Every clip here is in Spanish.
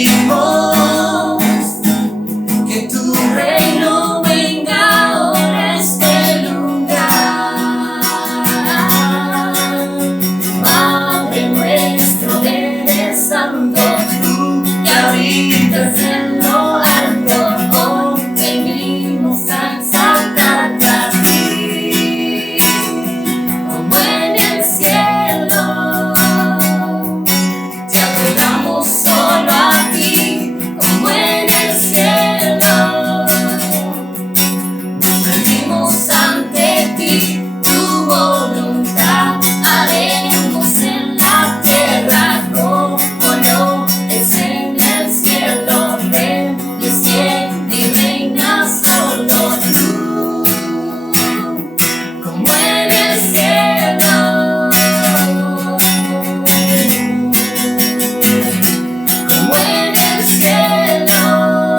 pedimos que tu reino venga ahora a este lugar. Padre nuestro, eres santo, tú que habitas en lo alto, hoy venimos a exaltarte a ti, como en el cielo. Te adoramos solo a ti, como en el cielo. Nos rendimos ante ti, tu voluntad haremos en la tierra como lo es en el cielo. Ven, desciende y reina solo tú, como en el cielo. Como en el cielo.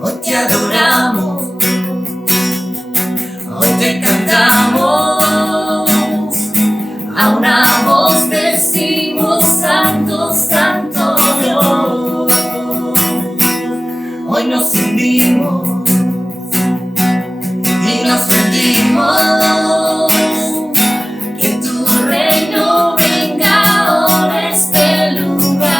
Hoy te adoramos, hoy te cantamos, a una voz decimos santo, santo Dios. Hoy nos unimos y nos rendimos, que tu reino venga ahora a este lugar.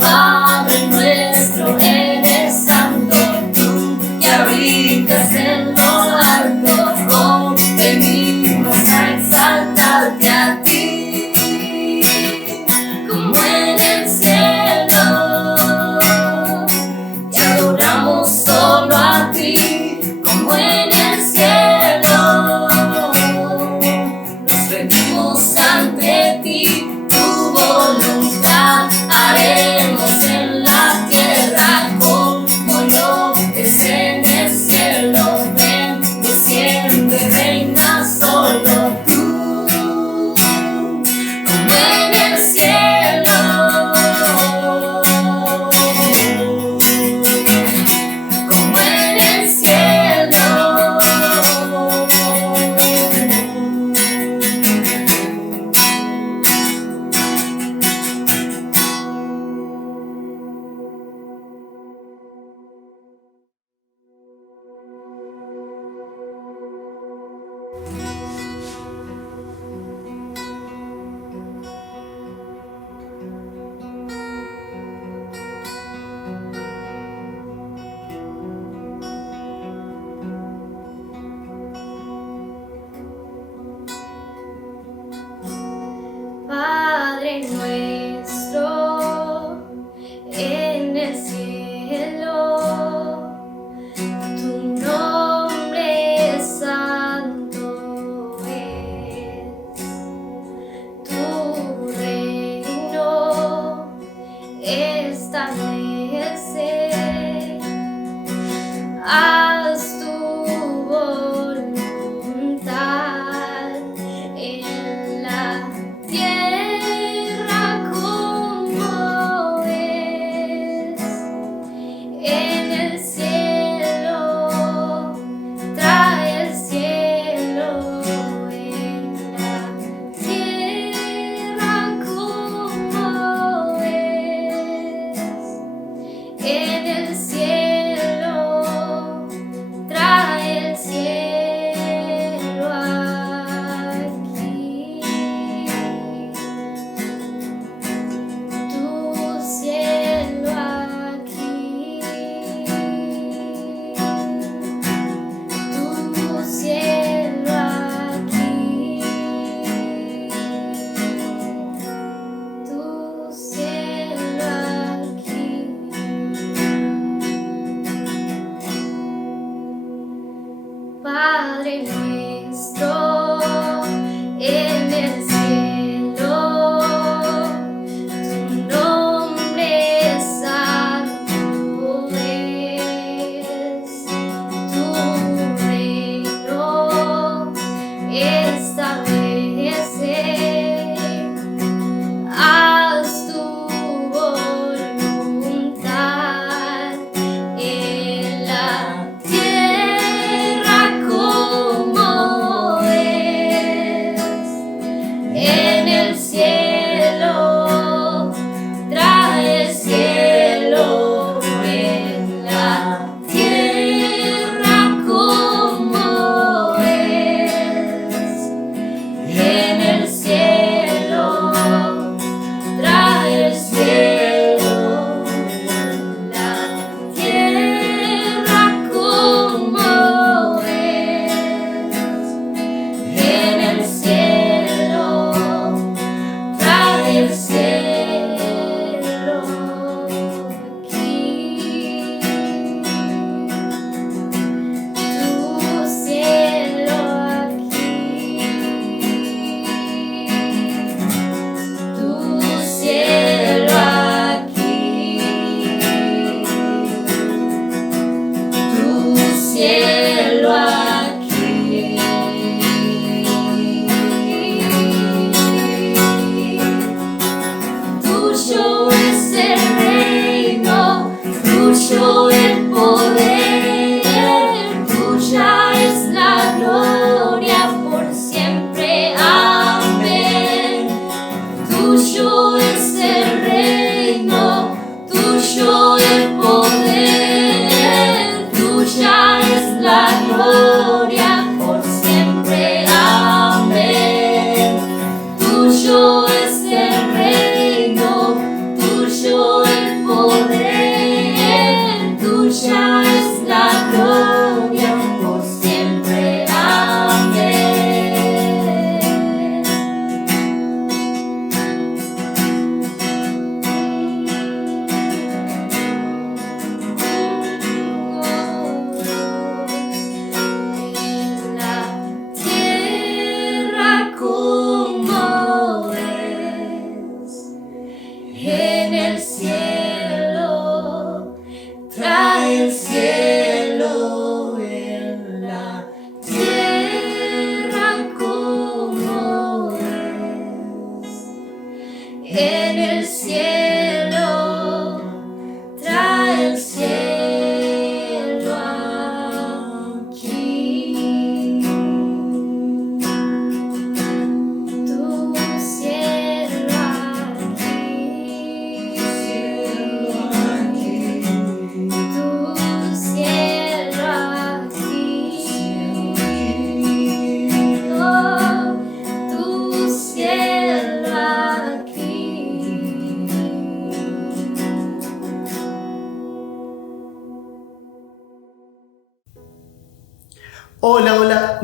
Padre nuestro, eres santo, tú que habitas en lo alto, hoy venimos a exaltarte a ti, como en el cielo. Te adoramos solo a ti, como en el cielo. Nos rendimos ante ti, tu voluntad haremos en la tierra como lo es en el cielo. Ven, desciende, reina solo tú, como en el cielo. Como en el cielo. Padre nuestro en el cielo, tu nombre santo es, tu reino establece, haz tu voluntad en la tierra como es en el cielo. Trae el cielo en la tierra como es en el cielo. Trae el cielo aquí. Tu cielo aquí. Tu cielo aquí. Tu cielo aquí. Padre nuestro en el cielo, tu nombre santo es, tu reino establece, haz tu voluntad en la tierra como es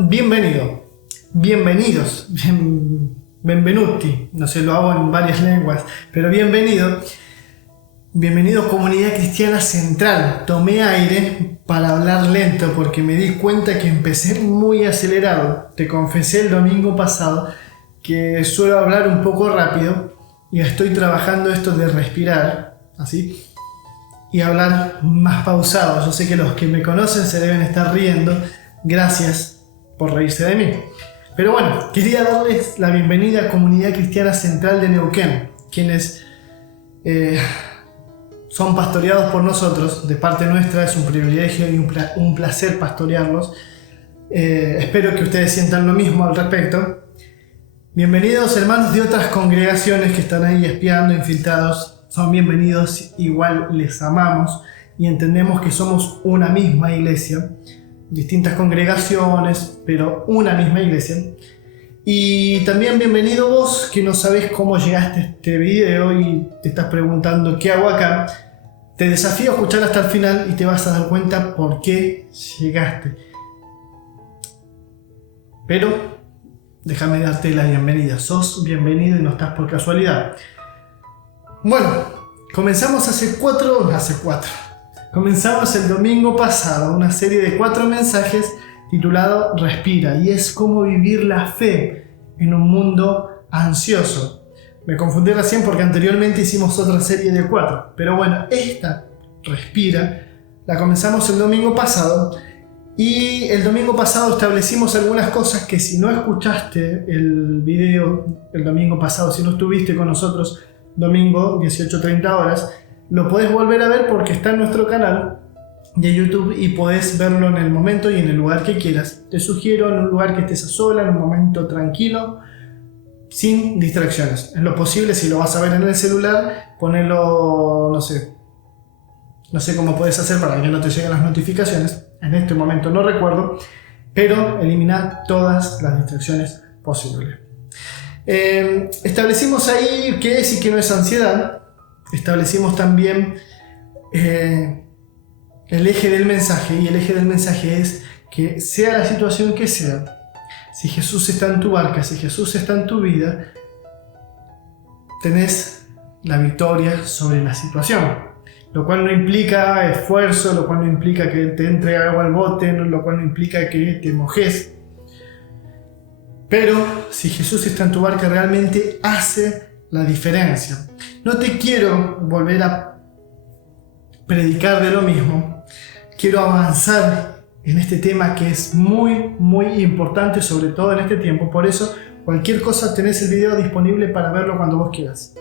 bienvenidos, benvenuti, no sé, lo hago en varias lenguas, pero bienvenidos Comunidad Cristiana Central. Tomé aire para hablar lento porque me di cuenta que empecé muy acelerado. Te confesé el domingo pasado que suelo hablar un poco rápido y estoy trabajando esto de respirar, así, y hablar más pausado. Yo sé que los que me conocen se deben estar riendo. Gracias por reírse de mí. Pero bueno, quería darles la bienvenida a Comunidad Cristiana Central de Neuquén, quienes son pastoreados por nosotros. De parte nuestra es un privilegio y un placer pastorearlos. Espero que ustedes sientan lo mismo al respecto. Bienvenidos hermanos de otras congregaciones que están ahí espiando, infiltrados. Son bienvenidos, igual les amamos y entendemos que somos una misma iglesia, distintas congregaciones, pero una misma iglesia. Y también bienvenido vos que no sabés cómo llegaste a este video y te estás preguntando qué hago acá. Te desafío a escuchar hasta el final y te vas a dar cuenta por qué llegaste. Pero déjame darte la bienvenida. Sos bienvenido y no estás por casualidad. Bueno, comenzamos Comenzamos el domingo pasado una serie de 4 mensajes titulado Respira, y es cómo vivir la fe en un mundo ansioso. Me confundí recién porque anteriormente hicimos otra serie de 4, pero bueno, esta Respira la comenzamos el domingo pasado, y el domingo pasado establecimos algunas cosas que si no escuchaste el video el domingo pasado, si no estuviste con nosotros domingo 18:30 horas, lo podés volver a ver porque está en nuestro canal de YouTube y podés verlo en el momento y en el lugar que quieras. Te sugiero en un lugar que estés a sola, en un momento tranquilo, sin distracciones. En lo posible, si lo vas a ver en el celular, ponelo, no sé cómo puedes hacer para que no te lleguen las notificaciones. En este momento no recuerdo, pero elimina todas las distracciones posibles. Establecimos ahí qué es y qué no es ansiedad. Establecimos también el eje del mensaje, y el eje del mensaje es que sea la situación que sea, si Jesús está en tu barca, si Jesús está en tu vida, tenés la victoria sobre la situación. Lo cual no implica esfuerzo, lo cual no implica que te entre agua al bote, lo cual no implica que te mojes. Pero si Jesús está en tu barca, realmente hace la diferencia. No te quiero volver a predicar de lo mismo. Quiero avanzar en este tema que es muy, muy importante, sobre todo en este tiempo. Por eso, cualquier cosa, tenés el video disponible para verlo cuando vos quieras.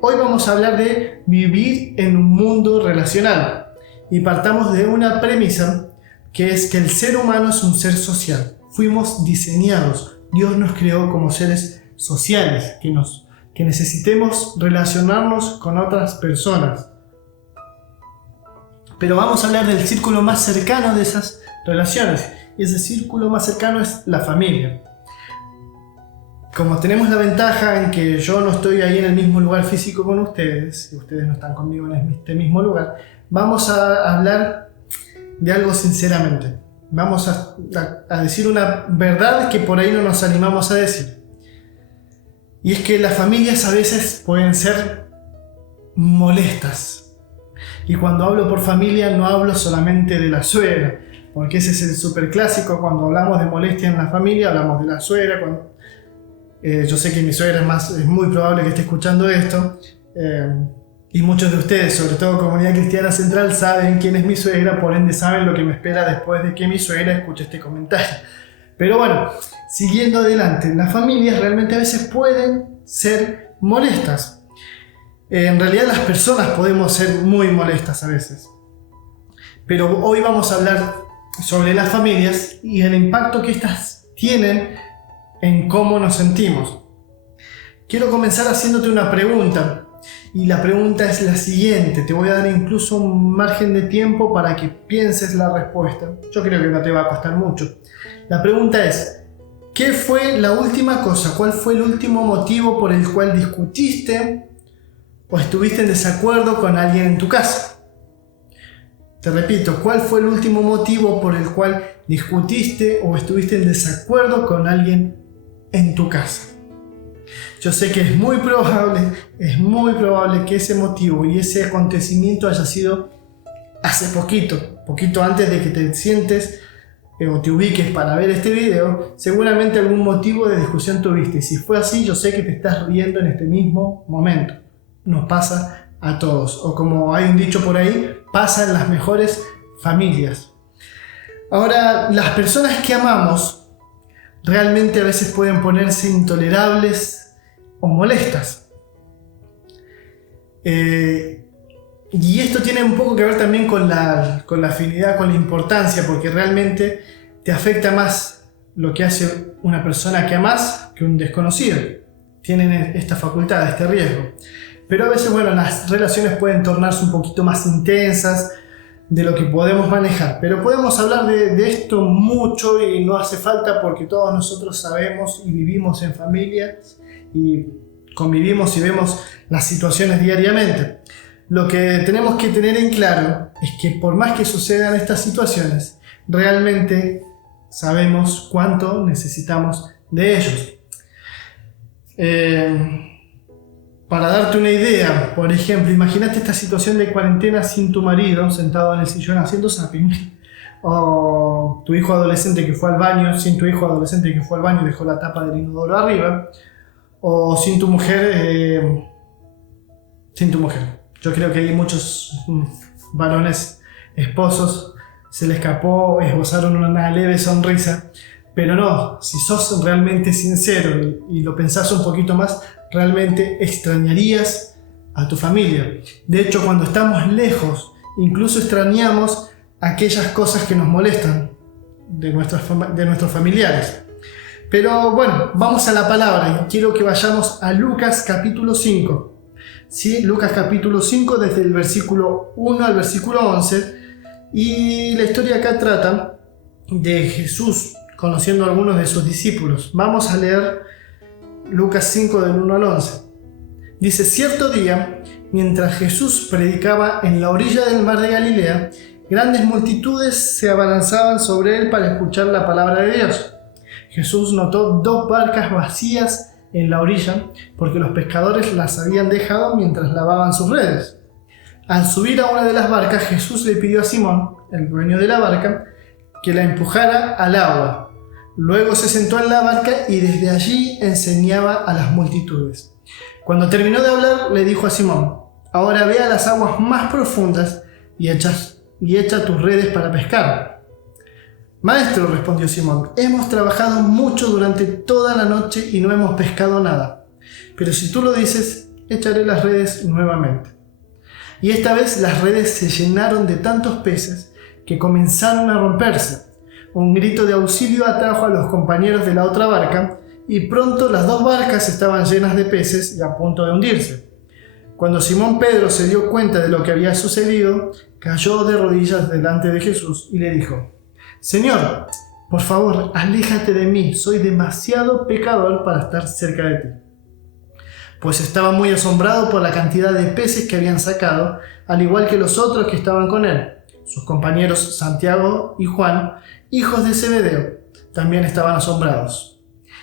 Hoy vamos a hablar de vivir en un mundo relacional. Y partamos de una premisa, que es que el ser humano es un ser social. Fuimos diseñados. Dios nos creó como seres sociales, que necesitemos relacionarnos con otras personas. Pero vamos a hablar del círculo más cercano de esas relaciones. Y ese círculo más cercano es la familia. Como tenemos la ventaja en que yo no estoy ahí en el mismo lugar físico con ustedes, y ustedes no están conmigo en este mismo lugar, vamos a hablar de algo sinceramente. Vamos a decir una verdad que por ahí no nos animamos a decir. Y es que las familias a veces pueden ser molestas. Y cuando hablo por familia no hablo solamente de la suegra, porque ese es el superclásico. Cuando hablamos de molestia en la familia hablamos de la suegra. Yo sé que mi suegra es muy probable que esté escuchando esto, y muchos de ustedes, sobre todo Comunidad Cristiana Central, saben quién es mi suegra, por ende saben lo que me espera después de que mi suegra escuche este comentario. Pero bueno, siguiendo adelante, las familias realmente a veces pueden ser molestas. En realidad las personas podemos ser muy molestas a veces. Pero hoy vamos a hablar sobre las familias y el impacto que estas tienen en cómo nos sentimos. Quiero comenzar haciéndote una pregunta, y la pregunta es la siguiente. Te voy a dar incluso un margen de tiempo para que pienses la respuesta. Yo creo que no te va a costar mucho. La pregunta es: ¿qué fue la última cosa? ¿Cuál fue el último motivo por el cual discutiste o estuviste en desacuerdo con alguien en tu casa? Te repito, ¿cuál fue el último motivo por el cual discutiste o estuviste en desacuerdo con alguien en tu casa? Yo sé que es muy probable que ese motivo y ese acontecimiento haya sido hace poquito antes de que te sientes o te ubiques para ver este video. Seguramente algún motivo de discusión tuviste. Si fue así, yo sé que te estás riendo en este mismo momento. Nos pasa a todos. O como hay un dicho por ahí, pasa en las mejores familias. Ahora, las personas que amamos realmente a veces pueden ponerse intolerables o molestas. Y esto tiene un poco que ver también con la afinidad, con la importancia, porque realmente te afecta más lo que hace una persona que amas que un desconocido. Tienen esta facultad, este riesgo. Pero a veces, bueno, las relaciones pueden tornarse un poquito más intensas de lo que podemos manejar. Pero podemos hablar de esto mucho y no hace falta, porque todos nosotros sabemos y vivimos en familias y convivimos y vemos las situaciones diariamente. Lo que tenemos que tener en claro es que por más que sucedan estas situaciones, realmente sabemos cuánto necesitamos de ellos. Para darte una idea, por ejemplo, imagínate esta situación de cuarentena sin tu marido sentado en el sillón haciendo zapping, o tu hijo adolescente que fue al baño, sin tu hijo adolescente que fue al baño y dejó la tapa del inodoro arriba, o sin tu mujer, Yo creo que hay muchos varones esposos, se le escapó, esbozaron una leve sonrisa, pero no, si sos realmente sincero y lo pensás un poquito más, realmente extrañarías a tu familia. De hecho, cuando estamos lejos, incluso extrañamos aquellas cosas que nos molestan de nuestros familiares. Pero bueno, vamos a la palabra y quiero que vayamos a Lucas capítulo 5. ¿Sí? Lucas capítulo 5 desde el versículo 1 al versículo 11. Y la historia acá trata de Jesús conociendo a algunos de sus discípulos. Vamos a leer Lucas 5 del 1 al 11. Dice: cierto día, mientras Jesús predicaba en la orilla del mar de Galilea, grandes multitudes se abalanzaban sobre él para escuchar la palabra de Dios. Jesús notó 2 barcas vacías en la orilla, porque los pescadores las habían dejado mientras lavaban sus redes. Al subir a una de las barcas, Jesús le pidió a Simón, el dueño de la barca, que la empujara al agua. Luego se sentó en la barca y desde allí enseñaba a las multitudes. Cuando terminó de hablar, le dijo a Simón: ahora ve a las aguas más profundas y echa tus redes para pescar. Maestro, respondió Simón, hemos trabajado mucho durante toda la noche y no hemos pescado nada. Pero si tú lo dices, echaré las redes nuevamente. Y esta vez las redes se llenaron de tantos peces que comenzaron a romperse. Un grito de auxilio atrajo a los compañeros de la otra barca y pronto las 2 barcas estaban llenas de peces y a punto de hundirse. Cuando Simón Pedro se dio cuenta de lo que había sucedido, cayó de rodillas delante de Jesús y le dijo: Señor, por favor, aléjate de mí, soy demasiado pecador para estar cerca de ti. Pues estaba muy asombrado por la cantidad de peces que habían sacado, al igual que los otros que estaban con él. Sus compañeros Santiago y Juan, hijos de Zebedeo, también estaban asombrados.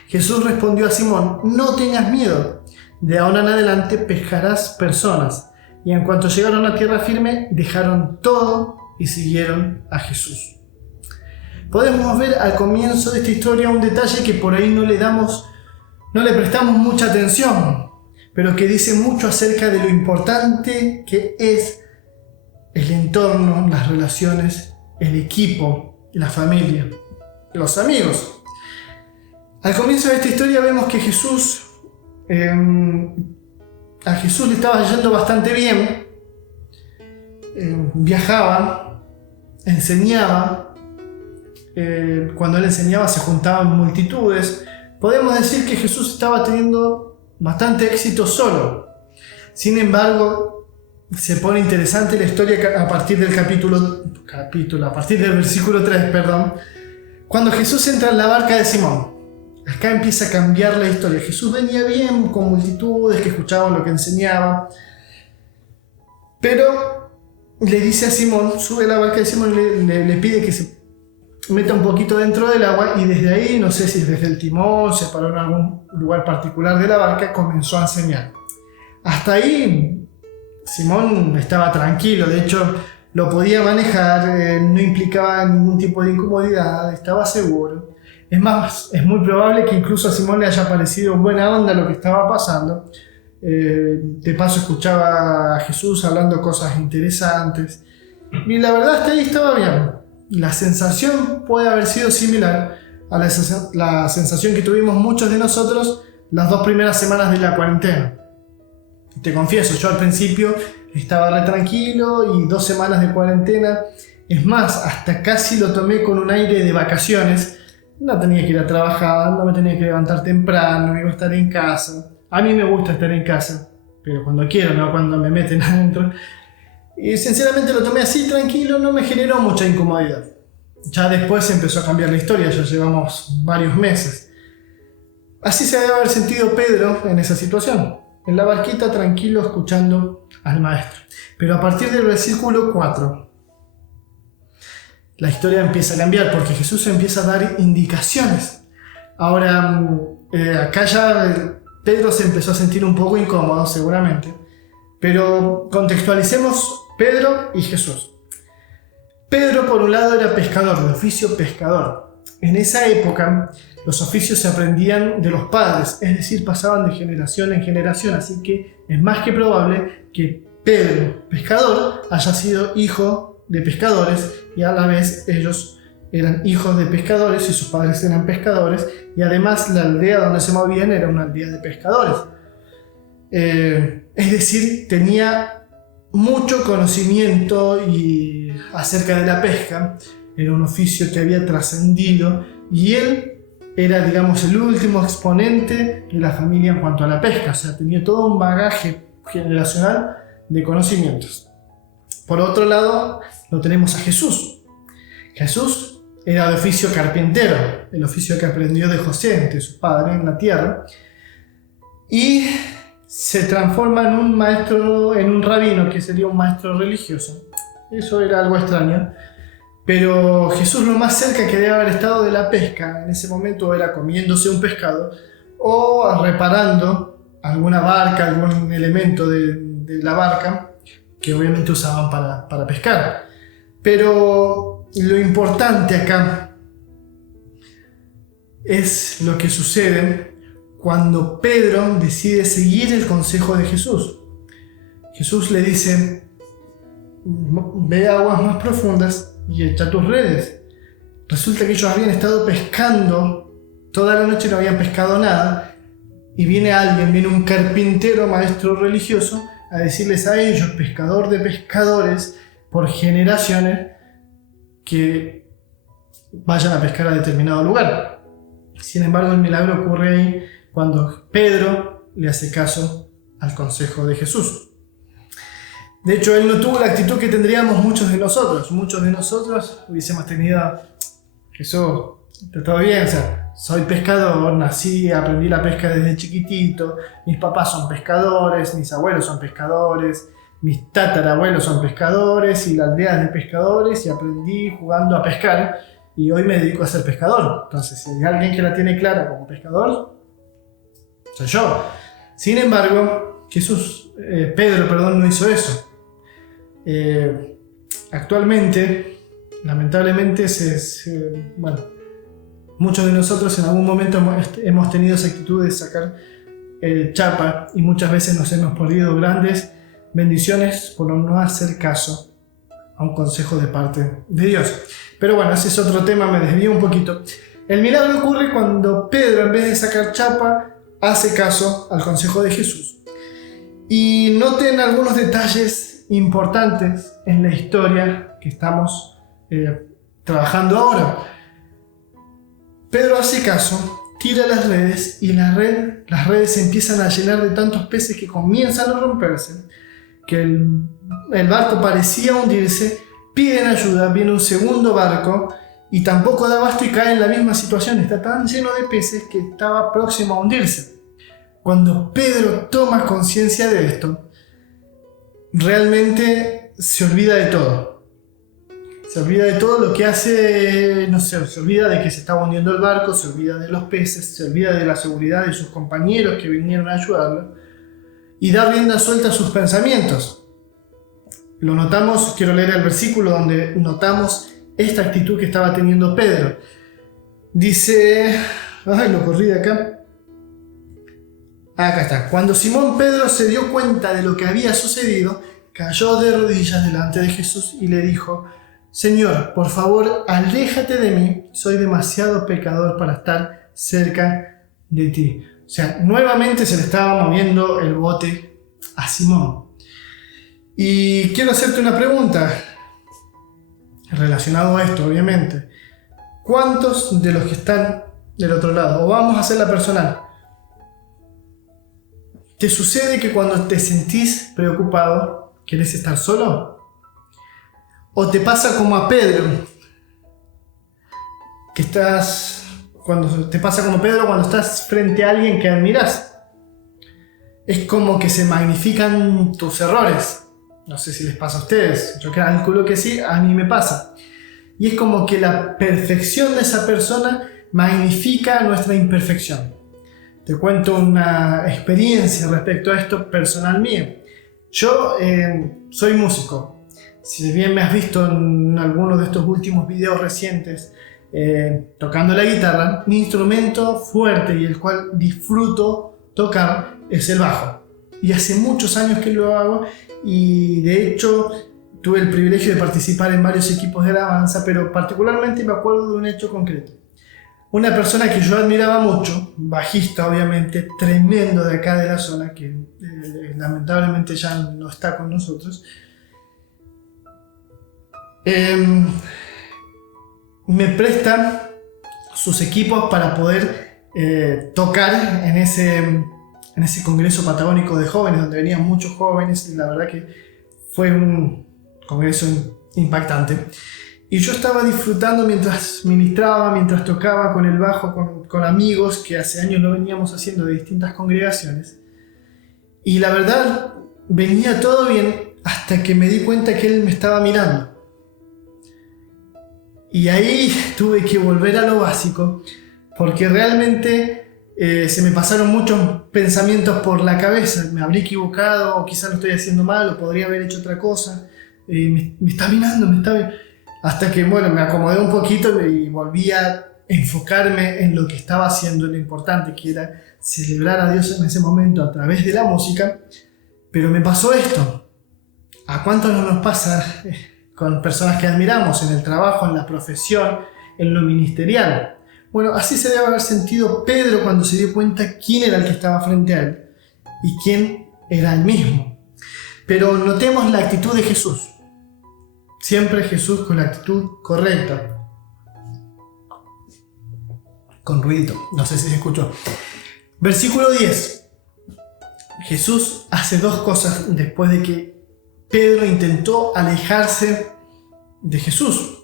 Jesús respondió a Simón: no tengas miedo, de ahora en adelante pescarás personas. Y en cuanto llegaron a tierra firme, dejaron todo y siguieron a Jesús. Podemos ver al comienzo de esta historia un detalle que por ahí no le prestamos mucha atención, pero que dice mucho acerca de lo importante que es el entorno, las relaciones, el equipo, la familia, los amigos. Al comienzo de esta historia vemos que a Jesús le estaba yendo bastante bien, viajaba, enseñaba. Cuando él enseñaba se juntaban multitudes. Podemos decir que Jesús estaba teniendo bastante éxito solo. Sin embargo, se pone interesante la historia a partir del a partir del versículo 3, cuando Jesús entra en la barca de Simón. Acá empieza a cambiar la historia. Jesús venía bien con multitudes que escuchaban lo que enseñaba, pero le dice a Simón, sube a la barca de Simón y le pide que se meta un poquito dentro del agua, y desde ahí, no sé si desde el timón, se paró en algún lugar particular de la barca, comenzó a enseñar. Hasta ahí Simón estaba tranquilo, de hecho lo podía manejar, no implicaba ningún tipo de incomodidad, estaba seguro. Es más, es muy probable que incluso a Simón le haya parecido buena onda lo que estaba pasando. De paso escuchaba a Jesús hablando cosas interesantes. Y la verdad hasta ahí estaba bien. La sensación puede haber sido similar a la sensación que tuvimos muchos de nosotros las 2 primeras semanas de la cuarentena. Te confieso, yo al principio estaba re tranquilo y 2 semanas de cuarentena, es más, hasta casi lo tomé con un aire de vacaciones. No tenía que ir a trabajar, no me tenía que levantar temprano, iba a estar en casa. A mí me gusta estar en casa, pero cuando quiero, no cuando me meten adentro. Y sinceramente lo tomé así, tranquilo, no me generó mucha incomodidad. Ya después empezó a cambiar la historia, ya llevamos varios meses. Así se debe haber sentido Pedro en esa situación, en la barquita tranquilo escuchando al maestro. Pero a partir del versículo 4, la historia empieza a cambiar porque Jesús empieza a dar indicaciones. Ahora, acá ya Pedro se empezó a sentir un poco incómodo seguramente, pero contextualicemos Pedro y Jesús. Pedro, por un lado, era pescador, de oficio pescador. En esa época, los oficios se aprendían de los padres, es decir, pasaban de generación en generación, así que es más que probable que Pedro, pescador, haya sido hijo de pescadores y a la vez ellos eran hijos de pescadores y sus padres eran pescadores, y además la aldea donde se movían era una aldea de pescadores. Es decir, tenía mucho conocimiento acerca de la pesca, era un oficio que había trascendido y él era, digamos, el último exponente de la familia en cuanto a la pesca, o sea, tenía todo un bagaje generacional de conocimientos. Por otro lado, lo tenemos a Jesús. Jesús era de oficio carpintero, el oficio que aprendió de José, de su padre en la tierra, y se transforma en un maestro, en un rabino, que sería un maestro religioso. Eso era algo extraño, pero Jesús lo más cerca que debe haber estado de la pesca en ese momento era comiéndose un pescado o reparando alguna barca, algún elemento de la barca que obviamente usaban para pescar. Pero lo importante acá es lo que sucede cuando Pedro decide seguir el consejo de Jesús. Jesús le dice: ve a aguas más profundas y echa tus redes. Resulta que ellos habían estado pescando toda la noche, no habían pescado nada, y viene un carpintero, maestro religioso, a decirles a ellos, pescador de pescadores por generaciones, que vayan a pescar a determinado lugar. Sin embargo, el milagro ocurre ahí cuando Pedro le hace caso al consejo de Jesús. De hecho, él no tuvo la actitud que tendríamos muchos de nosotros. Muchos de nosotros hubiésemos tenido: Jesús, está todo bien, o sea, soy pescador, nací, aprendí la pesca desde chiquitito, mis papás son pescadores, mis abuelos son pescadores, mis tatarabuelos son pescadores y la aldea es de pescadores y aprendí jugando a pescar y hoy me dedico a ser pescador. Entonces, si hay alguien que la tiene clara como pescador, soy yo. Sin embargo, Pedro no hizo eso. Actualmente, lamentablemente, muchos de nosotros en algún momento hemos tenido esa actitud de sacar chapa y muchas veces nos hemos perdido grandes bendiciones por no hacer caso a un consejo de parte de Dios. Pero bueno, ese es otro tema, me desvío un poquito. El milagro ocurre cuando Pedro, en vez de sacar chapa, hace caso al consejo de Jesús. Y noten algunos detalles importantes en la historia que estamos trabajando ahora. Pedro hace caso, tira las redes y las redes se empiezan a llenar de tantos peces que comienzan a romperse, que el barco parecía hundirse. Piden ayuda, viene un segundo barco y tampoco da abasto y cae en la misma situación. Está tan lleno de peces que estaba próximo a hundirse. Cuando Pedro toma conciencia de esto, realmente se olvida de todo. Se olvida de todo lo que hace, no sé, se olvida de que se estaba hundiendo el barco, se olvida de los peces, se olvida de la seguridad de sus compañeros que vinieron a ayudarlo y da rienda suelta a sus pensamientos. Lo notamos, quiero leer el versículo donde notamos esta actitud que estaba teniendo Pedro. Dice, lo corrí de acá. Acá está. Cuando Simón Pedro se dio cuenta de lo que había sucedido, cayó de rodillas delante de Jesús y le dijo: Señor, por favor, aléjate de mí, soy demasiado pecador para estar cerca de ti. O sea, nuevamente se le estaba moviendo el bote a Simón. Y quiero hacerte una pregunta relacionado a esto, obviamente. ¿Cuántos de los que están del otro lado, o vamos a hacerla personal, te sucede que cuando te sentís preocupado, querés estar solo? ¿O te pasa como a Pedro? Cuando estás frente a alguien que admirás. Es como que se magnifican tus errores. No sé si les pasa a ustedes. Yo calculo que sí, a mí me pasa. Y es como que la perfección de esa persona magnifica nuestra imperfección. Te cuento una experiencia respecto a esto personal mío. Yo soy músico. Si bien me has visto en algunos de estos últimos videos recientes tocando la guitarra, mi instrumento fuerte y el cual disfruto tocar es el bajo. Y hace muchos años que lo hago y de hecho tuve el privilegio de participar en varios equipos de alabanza, pero particularmente me acuerdo de un hecho concreto. Una persona que yo admiraba mucho, bajista obviamente, tremendo de acá de la zona, que lamentablemente ya no está con nosotros, me prestan sus equipos para poder tocar en ese congreso patagónico de jóvenes, donde venían muchos jóvenes, y la verdad que fue un congreso impactante. Y yo estaba disfrutando mientras ministraba, mientras tocaba con el bajo, con amigos que hace años lo veníamos haciendo de distintas congregaciones. Y la verdad, venía todo bien hasta que me di cuenta que él me estaba mirando. Y ahí tuve que volver a lo básico, porque realmente se me pasaron muchos pensamientos por la cabeza. Me habré equivocado, o quizás lo estoy haciendo mal, o podría haber hecho otra cosa. Me está mirando, hasta que me acomodé un poquito y volví a enfocarme en lo que estaba haciendo, lo importante que era celebrar a Dios en ese momento a través de la música. Pero me pasó esto. ¿A cuánto no nos pasa con personas que admiramos en el trabajo, en la profesión, en lo ministerial? Bueno, así se debe haber sentido Pedro cuando se dio cuenta quién era el que estaba frente a él y quién era él mismo. Pero notemos la actitud de Jesús. Siempre Jesús con la actitud correcta. Con ruidito, no sé si se escuchó. Versículo 10. Jesús hace dos cosas después de que Pedro intentó alejarse de Jesús.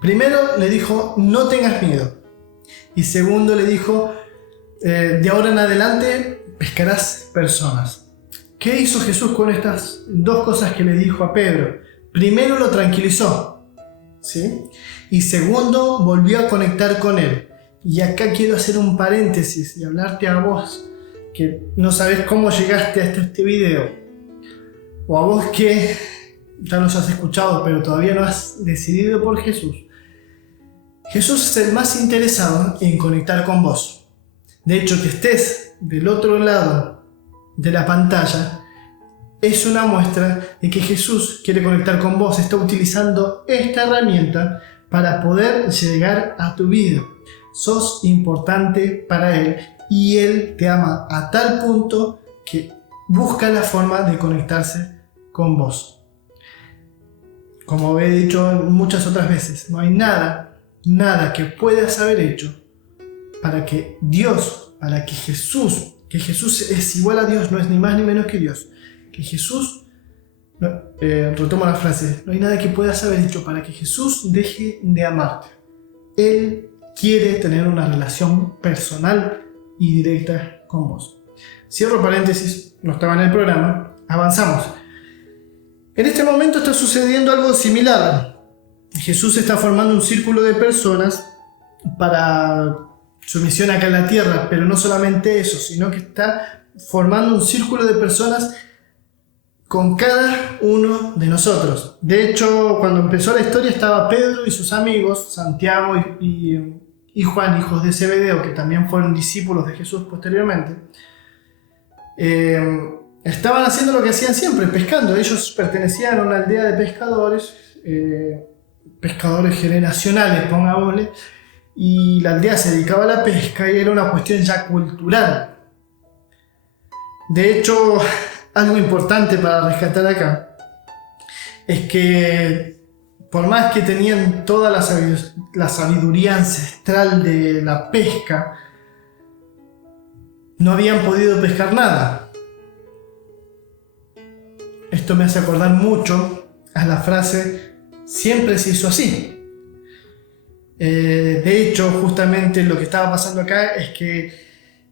Primero le dijo: no tengas miedo. Y segundo le dijo: de ahora en adelante pescarás personas. ¿Qué hizo Jesús con estas dos cosas que le dijo a Pedro? Primero lo tranquilizó, ¿sí? Y segundo, volvió a conectar con él. Y acá quiero hacer un paréntesis y hablarte a vos que no sabés cómo llegaste hasta este video, o a vos que ya nos has escuchado pero todavía no has decidido por Jesús. Jesús es el más interesado en conectar con vos. De hecho, que estés del otro lado de la pantalla es una muestra de que Jesús quiere conectar con vos, está utilizando esta herramienta para poder llegar a tu vida. Sos importante para Él y Él te ama a tal punto que busca la forma de conectarse con vos. Como he dicho muchas otras veces, no hay nada que puedas haber hecho para que Dios, para que Jesús es igual a Dios, no es ni más ni menos que Dios, que Jesús, retomo la frase, no hay nada que puedas haber hecho para que Jesús deje de amarte. Él quiere tener una relación personal y directa con vos. Cierro paréntesis, no estaba en el programa, avanzamos. En este momento está sucediendo algo similar. Jesús está formando un círculo de personas para su misión acá en la tierra, pero no solamente eso, sino que está formando un círculo de personas con cada uno de nosotros. De hecho, cuando empezó la historia estaba Pedro y sus amigos, Santiago y Juan, hijos de Zebedeo, que también fueron discípulos de Jesús posteriormente. Estaban haciendo lo que hacían siempre, pescando. Ellos pertenecían a una aldea de pescadores, pescadores generacionales, pongámosle, y la aldea se dedicaba a la pesca y era una cuestión ya cultural. De hecho, algo importante para rescatar acá es que por más que tenían toda la sabiduría ancestral de la pesca, no habían podido pescar nada. Esto me hace acordar mucho a la frase "siempre se hizo así". De hecho, justamente lo que estaba pasando acá es que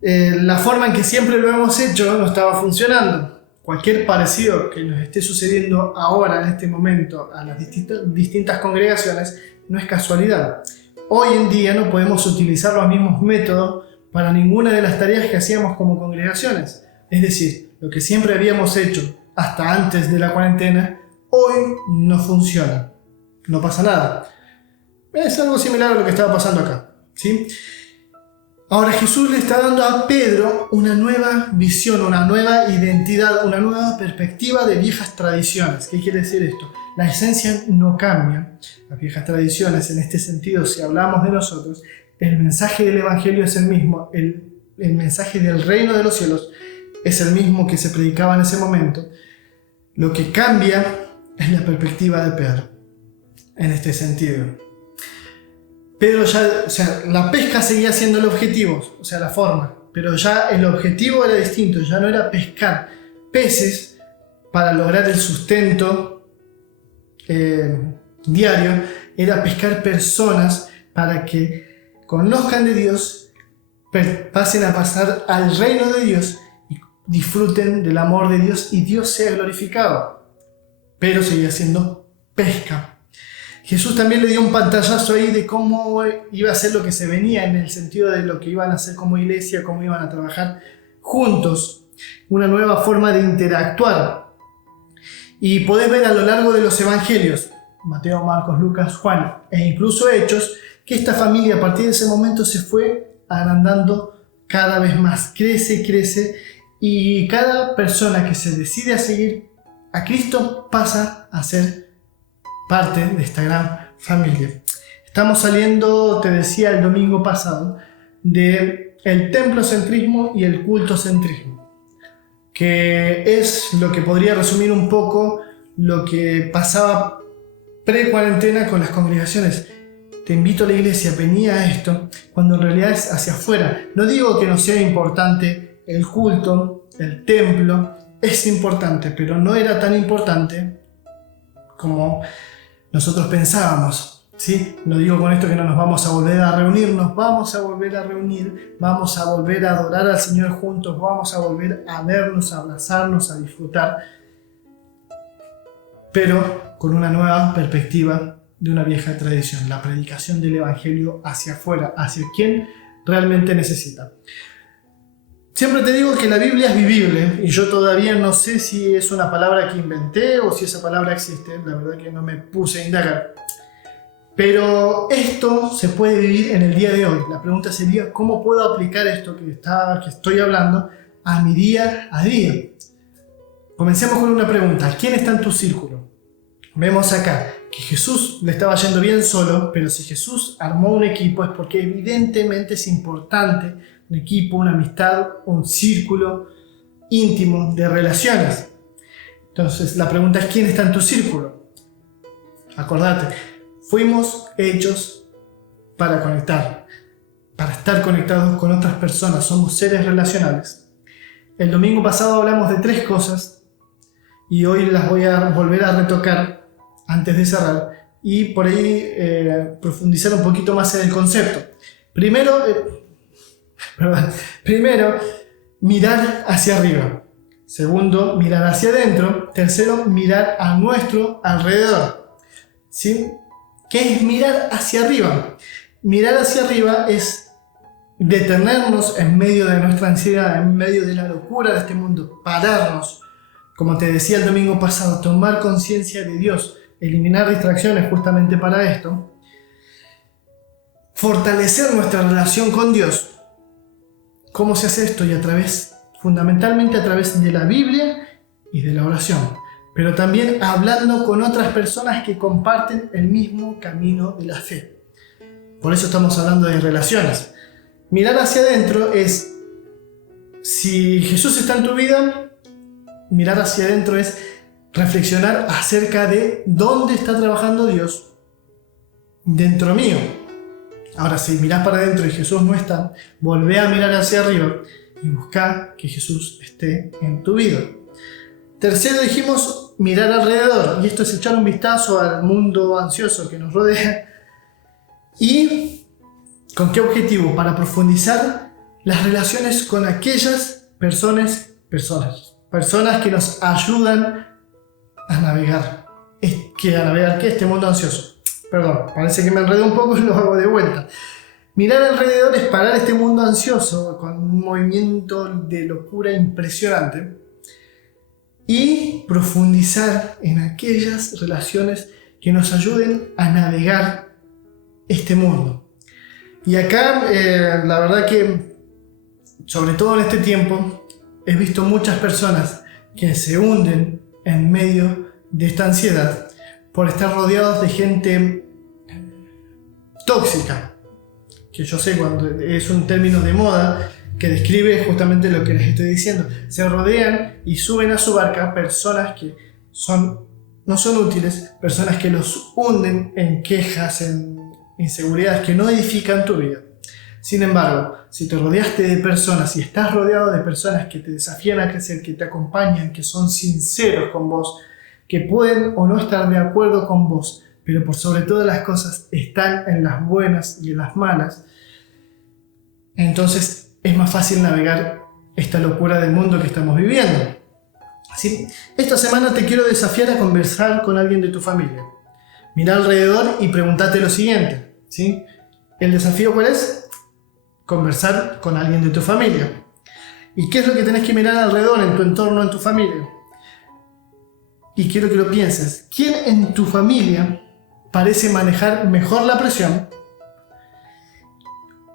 la forma en que siempre lo hemos hecho no estaba funcionando. Cualquier parecido que nos esté sucediendo ahora, en este momento, a las distintas congregaciones, no es casualidad. Hoy en día no podemos utilizar los mismos métodos para ninguna de las tareas que hacíamos como congregaciones. Es decir, lo que siempre habíamos hecho hasta antes de la cuarentena, hoy no funciona. No pasa nada. Es algo similar a lo que estaba pasando acá, ¿sí? Ahora Jesús le está dando a Pedro una nueva visión, una nueva identidad, una nueva perspectiva de viejas tradiciones. ¿Qué quiere decir esto? La esencia no cambia. Las viejas tradiciones, en este sentido, si hablamos de nosotros, el mensaje del Evangelio es el mismo. El mensaje del reino de los cielos es el mismo que se predicaba en ese momento. Lo que cambia es la perspectiva de Pedro, en este sentido. Pedro ya, la pesca seguía siendo el objetivo, la forma, pero ya el objetivo era distinto, ya no era pescar peces para lograr el sustento diario, era pescar personas para que conozcan de Dios, pasen a pasar al reino de Dios y disfruten del amor de Dios y Dios sea glorificado. Pero seguía siendo pesca. Jesús también le dio un pantallazo ahí de cómo iba a ser lo que se venía, en el sentido de lo que iban a hacer como iglesia, cómo iban a trabajar juntos, una nueva forma de interactuar. Y podés ver a lo largo de los evangelios, Mateo, Marcos, Lucas, Juan e incluso Hechos, que esta familia a partir de ese momento se fue agrandando cada vez más, crece, y cada persona que se decide a seguir a Cristo pasa a ser parte de esta gran familia. Estamos saliendo, te decía el domingo pasado, del templocentrismo y el cultocentrismo, que es lo que podría resumir un poco lo que pasaba pre-cuarentena con las congregaciones. Te invito a la iglesia, venía a esto, cuando en realidad es hacia afuera. No digo que no sea importante el culto, el templo, es importante, pero no era tan importante como nosotros pensábamos, ¿sí? No digo con esto que no nos vamos a volver a reunir, nos vamos a volver a reunir, vamos a volver a adorar al Señor juntos, vamos a volver a vernos, a abrazarnos, a disfrutar, pero con una nueva perspectiva de una vieja tradición, la predicación del Evangelio hacia afuera, hacia quien realmente necesita. Siempre te digo que la Biblia es vivible y yo todavía no sé si es una palabra que inventé o si esa palabra existe, la verdad que no me puse a indagar. Pero esto se puede vivir en el día de hoy. La pregunta sería, ¿cómo puedo aplicar esto que estoy hablando a mi día a día? Comencemos con una pregunta. ¿Quién está en tu círculo? Vemos acá que Jesús le estaba yendo bien solo, pero si Jesús armó un equipo es porque evidentemente es importante un equipo, una amistad, un círculo íntimo de relaciones. Entonces la pregunta es, ¿quién está en tu círculo? Acordate, fuimos hechos para conectar, para estar conectados con otras personas, somos seres relacionales. El domingo pasado hablamos de 3 cosas y hoy las voy a volver a retocar antes de cerrar y por ahí profundizar un poquito más en el concepto. Primero, mirar hacia arriba. Segundo, mirar hacia adentro. Tercero, mirar a nuestro alrededor. ¿Sí? ¿Qué es mirar hacia arriba? Mirar hacia arriba es detenernos en medio de nuestra ansiedad, en medio de la locura de este mundo, pararnos, como te decía el domingo pasado, tomar conciencia de Dios, eliminar distracciones justamente para esto, fortalecer nuestra relación con Dios. ¿Cómo se hace esto? Y fundamentalmente a través de la Biblia y de la oración, pero también hablando con otras personas que comparten el mismo camino de la fe. Por eso estamos hablando de relaciones. Mirar hacia adentro es, si Jesús está en tu vida, mirar hacia adentro es reflexionar acerca de dónde está trabajando Dios dentro mío. Ahora, si mirás para adentro y Jesús no está, volvé a mirar hacia arriba y busca que Jesús esté en tu vida. Tercero, dijimos mirar alrededor, y esto es echar un vistazo al mundo ansioso que nos rodea. ¿Y con qué objetivo? Para profundizar las relaciones con aquellas personas que nos ayudan a navegar. Este mundo ansioso. Perdón, parece que me enredé un poco y lo hago de vuelta. Mirar alrededor es parar este mundo ansioso con un movimiento de locura impresionante y profundizar en aquellas relaciones que nos ayuden a navegar este mundo. Y acá, la verdad que, sobre todo en este tiempo, he visto muchas personas que se hunden en medio de esta ansiedad por estar rodeados de gente tóxica, que yo sé cuando es un término de moda que describe justamente lo que les estoy diciendo. Se rodean y suben a su barca personas que no son útiles, personas que los hunden en quejas, en inseguridades que no edifican tu vida. Sin embargo, si te rodeaste de personas y estás rodeado de personas que te desafían a crecer, que te acompañan, que son sinceros con vos, que pueden o no estar de acuerdo con vos, pero por sobre todas las cosas están en las buenas y en las malas, entonces es más fácil navegar esta locura del mundo que estamos viviendo. ¿Sí? Esta semana te quiero desafiar a conversar con alguien de tu familia. Mira alrededor y pregúntate lo siguiente. ¿Sí? ¿El desafío cuál es? Conversar con alguien de tu familia. ¿Y qué es lo que tenés que mirar alrededor, en tu entorno, en tu familia? Y quiero que lo pienses. ¿Quién en tu familia parece manejar mejor la presión?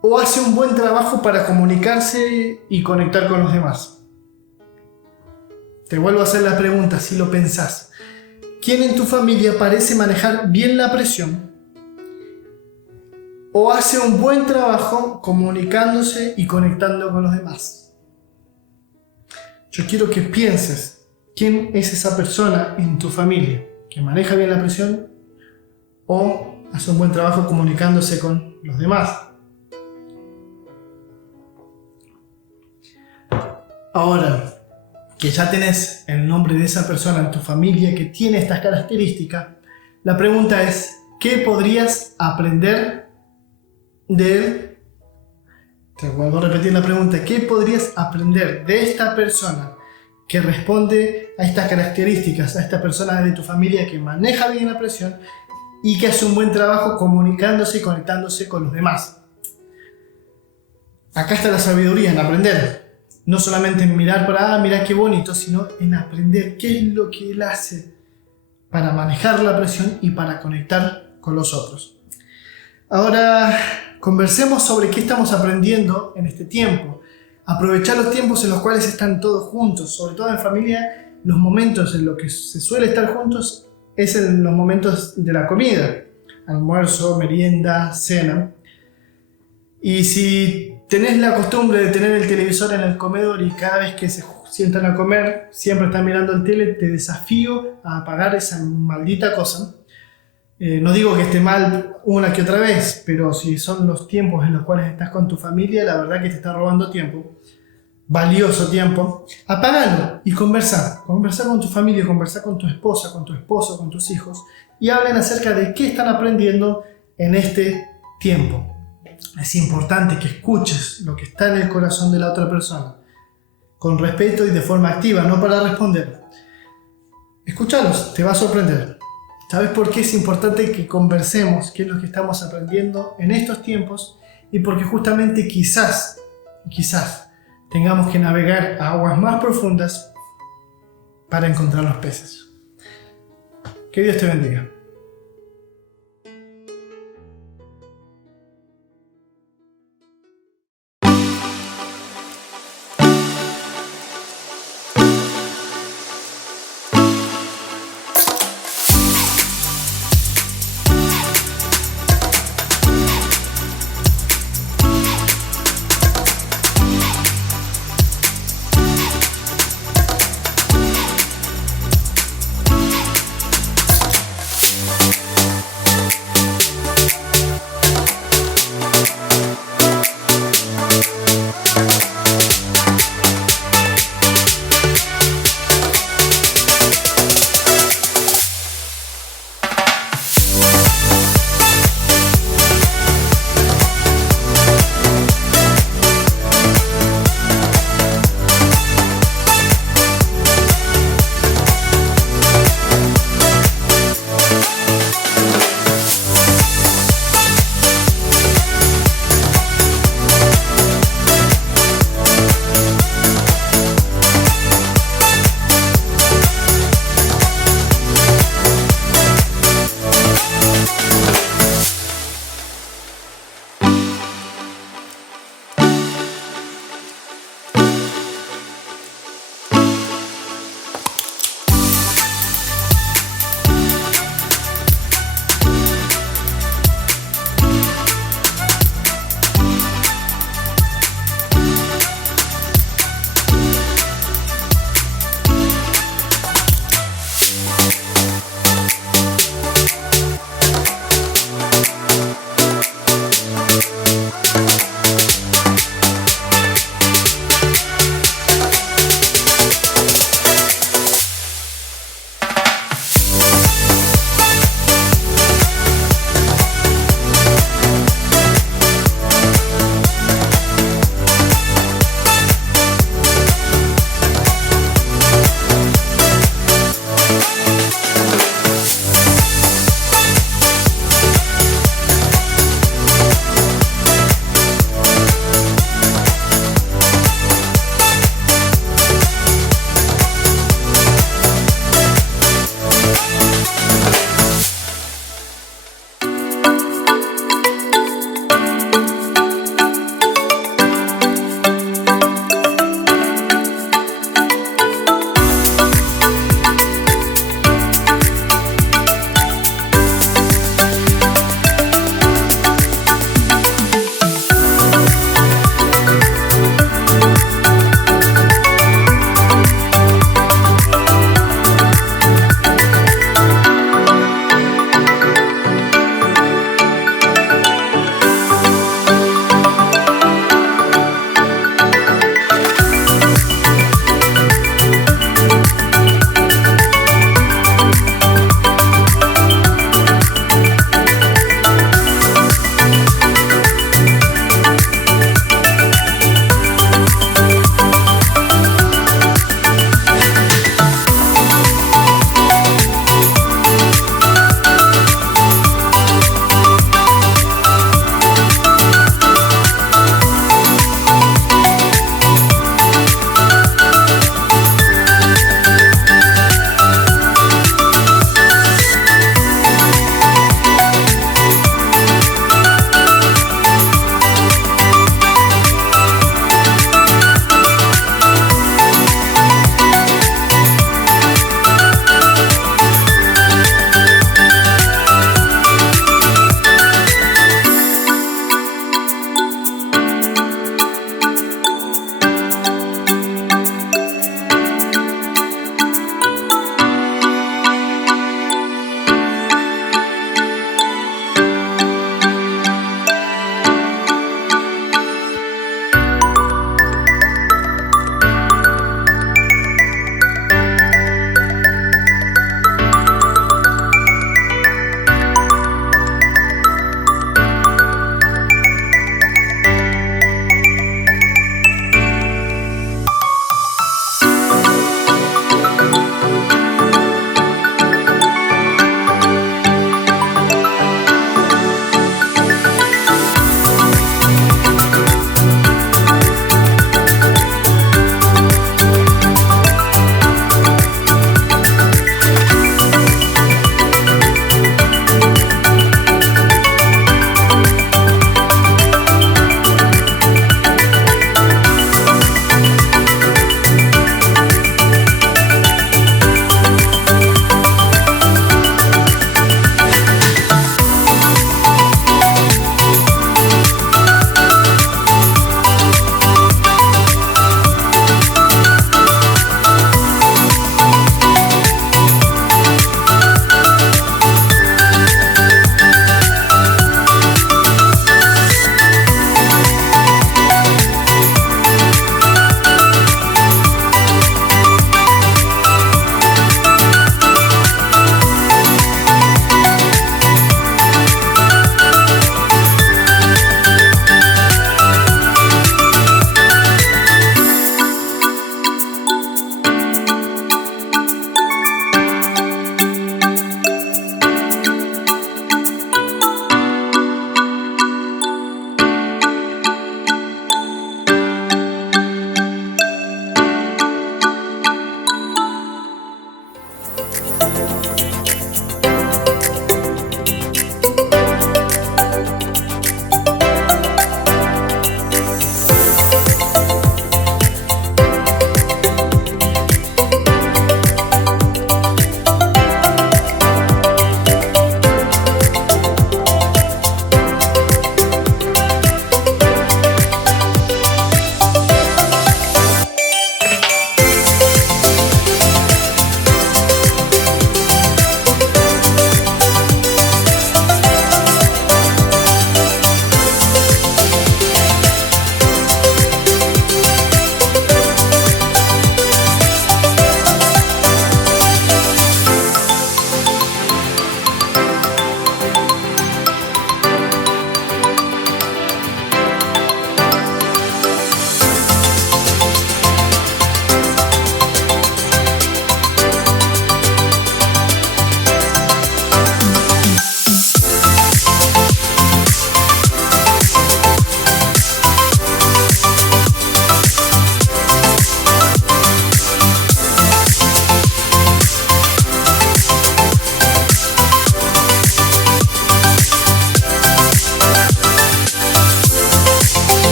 ¿O hace un buen trabajo para comunicarse y conectar con los demás? Te vuelvo a hacer la pregunta, si lo pensás. ¿Quién en tu familia parece manejar bien la presión? ¿O hace un buen trabajo comunicándose y conectando con los demás? Yo quiero que pienses. ¿Quién es esa persona en tu familia que maneja bien la presión o hace un buen trabajo comunicándose con los demás? Ahora que ya tenés el nombre de esa persona en tu familia que tiene estas características, la pregunta es, ¿qué podrías aprender de él? Te vuelvo a repetir la pregunta, ¿qué podrías aprender de esta persona que responde a estas características, a esta persona de tu familia que maneja bien la presión y que hace un buen trabajo comunicándose y conectándose con los demás? Acá está la sabiduría, en aprender. No solamente en mirar para, mira qué bonito, sino en aprender qué es lo que él hace para manejar la presión y para conectar con los otros. Ahora, conversemos sobre qué estamos aprendiendo en este tiempo. Aprovechar los tiempos en los cuales están todos juntos, sobre todo en familia, los momentos en los que se suele estar juntos es en los momentos de la comida, almuerzo, merienda, cena. Y si tenés la costumbre de tener el televisor en el comedor y cada vez que se sientan a comer siempre están mirando el tele, te desafío a apagar esa maldita cosa. No digo que esté mal una que otra vez, pero si son los tiempos en los cuales estás con tu familia, la verdad que te está robando tiempo, valioso tiempo, apágalo y conversa con tu familia, conversa con tu esposa, con tu esposo, con tus hijos y hablen acerca de qué están aprendiendo en este tiempo. Es importante que escuches lo que está en el corazón de la otra persona, con respeto y de forma activa, no para responder. Escúchalos, te va a sorprender. ¿Sabes por qué es importante que conversemos qué es lo que estamos aprendiendo en estos tiempos? Y porque justamente quizás tengamos que navegar a aguas más profundas para encontrar los peces. Que Dios te bendiga.